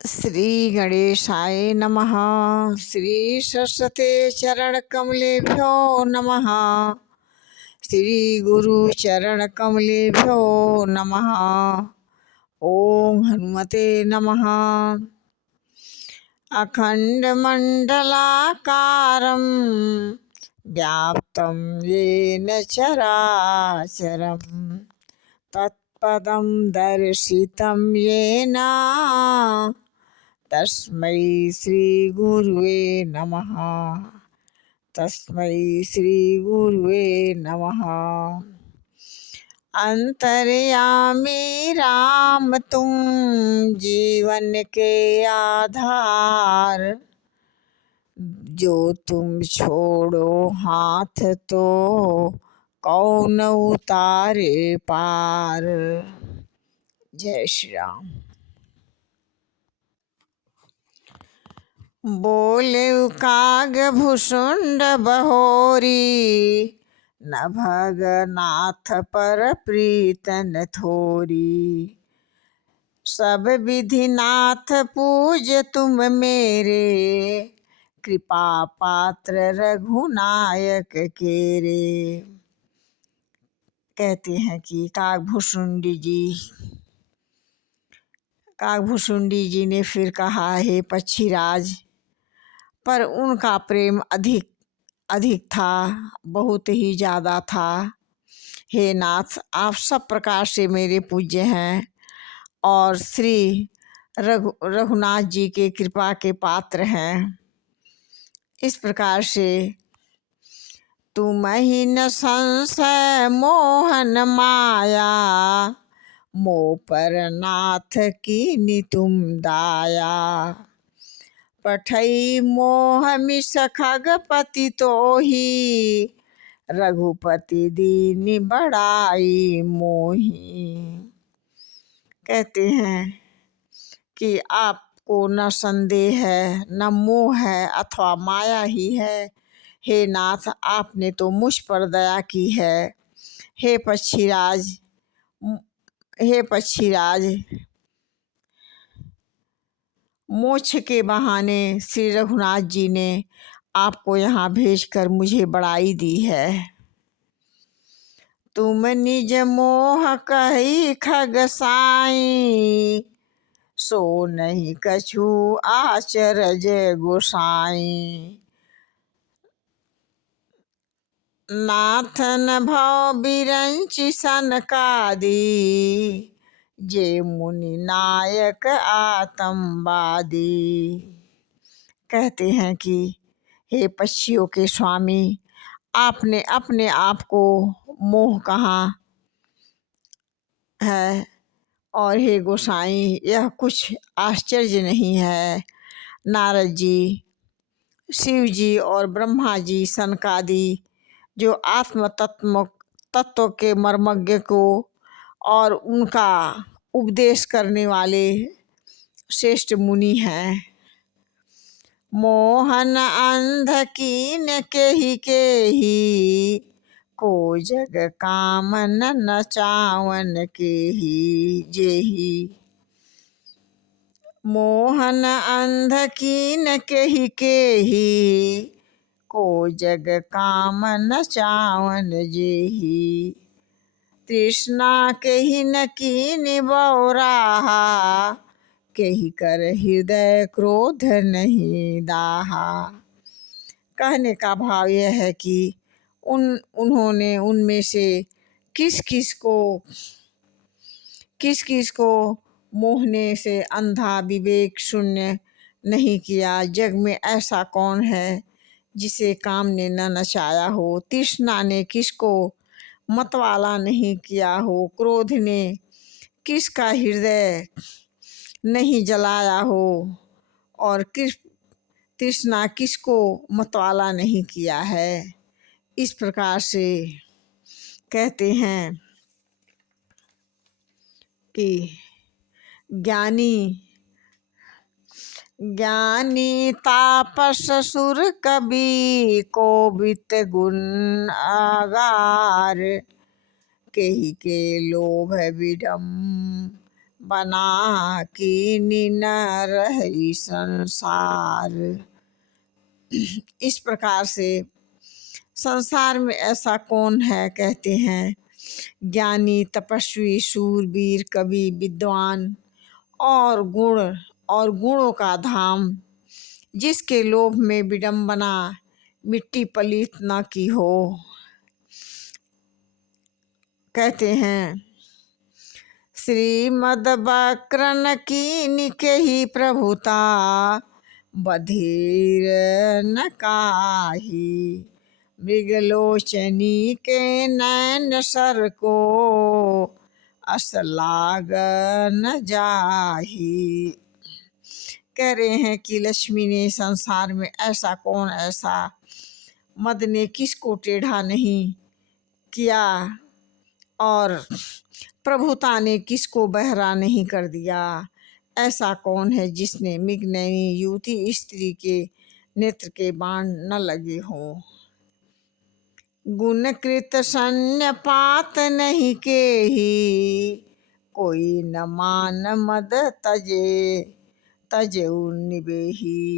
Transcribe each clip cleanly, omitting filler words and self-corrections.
श्री गणेशाय नमः। श्री सरस्वते चरण कमलेभ्यो नमः। श्री गुरु चरण कमलेभ्यो नमः। ओम हनुमते नमः। अखंड मंडलाकारं व्याप्तं येन चराचरं तत्पदं दर्शितं येन तस्मै श्री गुरुवे नमः। तस्मै श्री गुरुवे नमः। अंतर्यामी राम तुम जीवन के आधार, जो तुम छोड़ो हाथ तो कौन उतारे पार। जय श्री राम। बोले काग भुसुंड बहोरी, नभग नाथ पर प्रीतन थोरी। सब विधि नाथ पूज तुम मेरे, कृपा पात्र रघुनायक केरे। कहते हैं कि कागभूषुंडी जी ने फिर कहा, हे पक्षीराज, पर उनका प्रेम अधिक था, बहुत ही ज़्यादा था। हे नाथ, आप सब प्रकार से मेरे पूज्य हैं और श्री रघुनाथ जी के कृपा के पात्र हैं। इस प्रकार से तुम ही न संशय मोहन माया, मोह पर नाथ की तुम दाया। पठई मोह मिस खगपति तो ही, रघुपति दीनि बड़ाई मोही। कहते हैं कि आपको न संदेह है, न मोह है अथवा माया ही है। हे नाथ, आपने तो मुझ पर दया की है। हे पक्षीराज, मोक्ष के बहाने श्री रघुनाथ जी ने आपको यहाँ भेजकर मुझे बड़ाई दी है। तुम निज मोह कही खग साई, सो नहीं कछु आचरज गोसाई। नाथन भव बिरंचि सनकादि, जे मुनि नायक आतंबादी। कहते हैं कि हे पक्षियों के स्वामी, आपने अपने आप को मोह कहा है, और हे गोसाई, यह कुछ आश्चर्य नहीं है। नारद जी, शिव जी और ब्रह्मा जी सनकादि, जो आत्म तत्व के मर्मज्ञ को और उनका उपदेश करने वाले श्रेष्ठ मुनि हैं। मोहन अंध कीन केही, को जग कामन नचावन केही जेही। मोहन अंध कीन केही, को जग कामन चावन जेही। तृष्णा केही न कीन बौराहा, केही कर हृदय क्रोध नहीं दाहा। कहने का भाव यह है कि उन्होंने उनमें से किस किस को मोहने से अंधा विवेक शून्य नहीं किया। जग में ऐसा कौन है जिसे काम ने न नचाया हो। तृष्णा ने किसको मतवाला नहीं किया हो। क्रोध ने किसका हृदय नहीं जलाया हो। और तृष्णा किसको मतवाला नहीं किया है। इस प्रकार से कहते हैं कि ज्ञानी तापस सुर कवि, कोवित गुण आगार। केही के लोभ विडम बना कीनी न रही संसार। इस प्रकार से संसार में ऐसा कौन है, कहते हैं, ज्ञानी, तपस्वी, शूरवीर, कवि, विद्वान और गुणों का धाम, जिसके लोभ में विडंबना मिट्टी पलीत न की हो। कहते हैं, श्रीमद वक्रन की निकेही प्रभुता, बधिर न काही। मृगलोचनी के नैन सर को, असलाग न जाही। कह रहे हैं कि लक्ष्मी ने संसार में ऐसा कौन, ऐसा मद ने किसको टेढ़ा नहीं किया और प्रभुता ने किसको बहरा नहीं कर दिया। ऐसा कौन है जिसने मृगनयनी युवती स्त्री के नेत्र के बाण न लगे हों। गुणकृत सन्न्यपात नहीं केही, कोई न मान मद तजे निबेही।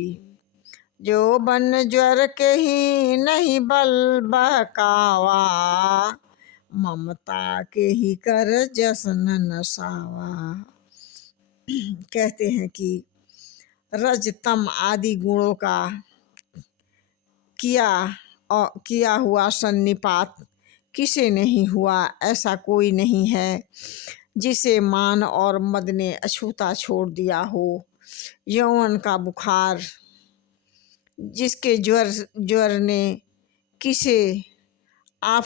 जो बन ज्वर के ही नहीं बल बहकावा, ममता के ही कर जसन नसावा। कहते हैं कि रज तम आदि गुणों का किया हुआ सन्निपात किसे नहीं हुआ। ऐसा कोई नहीं है जिसे मान और मद ने अछूता छोड़ दिया हो। यौवन का बुखार जिसके ज्वर ने किसे आपा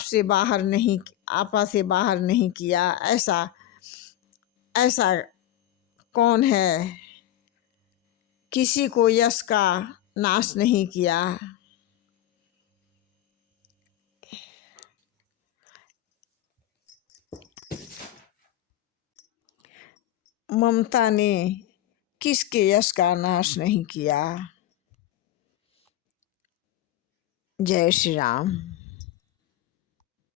से बाहर नहीं किया, ऐसा कौन है, किसी को यश का नाश नहीं किया। ममता ने किसके यश का नाश नहीं किया। जय श्री राम।